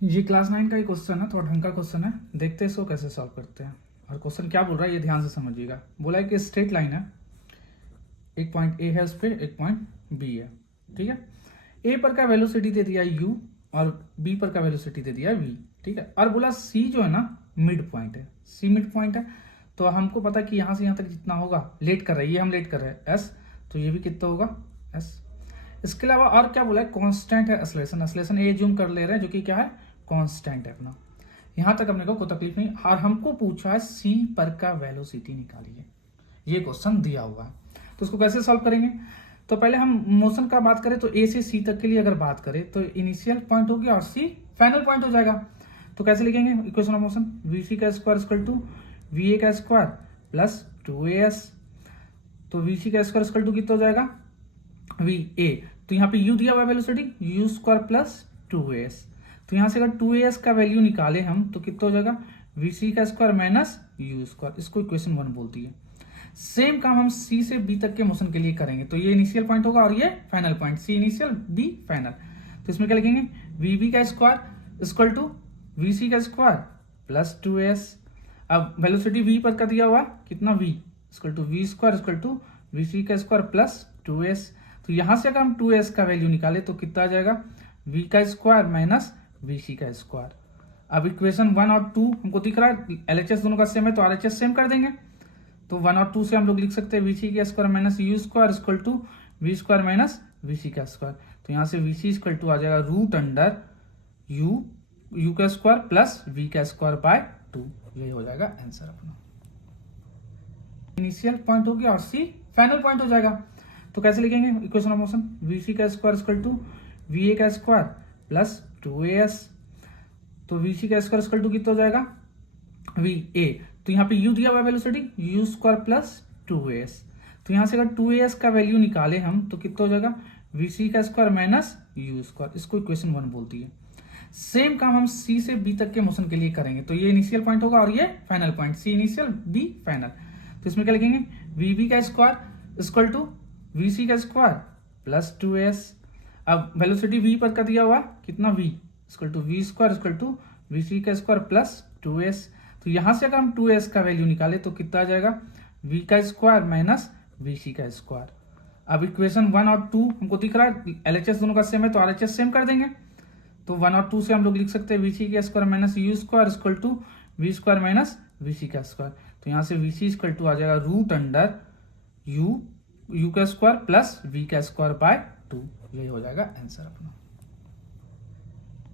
ये क्लास 9 का ही क्वेश्चन है, थोड़ा ढंग का क्वेश्चन है। देखते हैं इसको कैसे सॉल्व करते हैं। और क्वेश्चन क्या बोल रहा है ये ध्यान से समझिएगा। बोला है कि स्ट्रेट लाइन है, एक पॉइंट ए है, उस पर एक पॉइंट बी है, ठीक है। ए पर का वेलोसिटी दे दिया है यू और बी पर का वेलोसिटी दे दिया है वी, ठीक है। और बोला सी जो है ना मिड पॉइंट है, सी मिड पॉइंट है। तो हमको पता है कि यहाँ से यहाँ तक जितना होगा, लेट कर रहा है ये, हम लेट कर रहे हैं एस, तो ये भी कितना होगा एस। इसके अलावा और क्या बोला है, कांस्टेंट है एक्सेलरेशन, एक्सेलरेशन ए जूम कर ले रहे हैं जो कि क्या है कांस्टेंट है अपना। यहां तक अपने को कोई तकलीफ नहीं। और हमको पूछा है सी पर का वेलोसिटी निकालिए, ये क्वेश्चन दिया हुआ है। तो उसको कैसे सॉल्व करेंगे, तो पहले हम मोशन का बात करें तो ए से सी तक के लिए अगर बात करें तो इनिशियल पॉइंट हो गया और सी फाइनल पॉइंट हो जाएगा। तो कैसे लिखेंगे इक्वेशन ऑफ मोशन, वी सी का square equal to v a का स्क्वायर प्लस 2as। तो वी सी का स्क्वायर इक्वल टू कितना हो जाएगा वी ए, तो यहाँ पे u दिया हुआ velocity you square plus 2as। तो यहाँ से अगर 2as का वैल्यू निकाले हम तो कितना हो जाएगा वी सी का स्क्वायर माइनस यू स्क्वायर, इसको इक्वेशन 1 बोलती है। सेम काम हम सी से बी तक के मोशन के लिए करेंगे। तो ये इनिशियल पॉइंट होगा और ये फाइनल पॉइंट, सी इनिशियल बी फाइनल। तो इसमें क्या लिखेंगे वी बी का स्क्वायर इक्वल टू वी सी का स्क्वायर प्लस 2as। अब वेलोसिटी v पर का दिया हुआ कितना v equal to V square equal to V सी का स्क्वायर प्लस 2s। तो यहां से अगर हम 2s का वैल्यू निकाले तो कितना आ जाएगा v का स्क्वायर माइनस वी सी का स्क्वायर। अब इक्वेशन 1 और 2 हमको दिख रहा है, एलएचएस दोनों का सेम है तो आरएचएस सेम कर देंगे। तो 1 और 2 से हम लोग लिख सकते हैं वी सी का square minus U square equal to V square minus V सी का स्क्वायर। तो यहाँ से वी सी इक्वल टू आ जाएगा रूट अंडर यू का स्क्वायर प्लस वी का स्क्वायर बाय 2। यही हो जाएगा आंसर अपना। इनिशियल पॉइंट हो गया और सी फाइनल पॉइंट हो जाएगा। तो कैसे लिखेंगे इक्वेशन ऑफ मोशन, वी सी का square equal to v a का स्क्वायर प्लस 2as। तो वी सी का स्क्वायर इक्वल टू कितना हो जाएगा वी ए, तो यहाँ पे u दिया हुआ velocity you square plus 2as। तो यहाँ से अगर 2as का वैल्यू निकाले हम तो कितना हो जाएगा वी सी का स्क्वायर माइनस यू स्क्वायर, इसको इक्वेशन 1 बोलती है। सेम काम हम सी से बी तक के मोशन के लिए करेंगे। तो ये इनिशियल पॉइंट होगा और ये फाइनल पॉइंट, सी इनिशियल बी फाइनल। तो इसमें क्या लिखेंगे वी बी का स्क्वायर इक्वल टू वी सी का स्क्वायर प्लस 2as। अब वेलोसिटी v पर का दिया हुआ कितना v equal to V square equal to V सी का स्क्वायर प्लस 2s। तो यहां से अगर हम 2s का वैल्यू निकाले तो कितना आ जाएगा v का स्क्वायर माइनस वी सी का स्क्वायर। अब इक्वेशन 1 और 2 हमको दिख रहा है, एलएचएस दोनों का सेम है तो आरएचएस सेम कर देंगे। तो 1 और 2 से हम लोग लिख सकते हैं वी सी का square minus U square equal to V square minus V सी का स्क्वायर। तो यहाँ से वी सी इक्वल टू आ जाएगा रूट अंडर यू का स्क्वायर प्लस वी का स्क्वायर बाय 2। यही हो जाएगा आंसर अपना।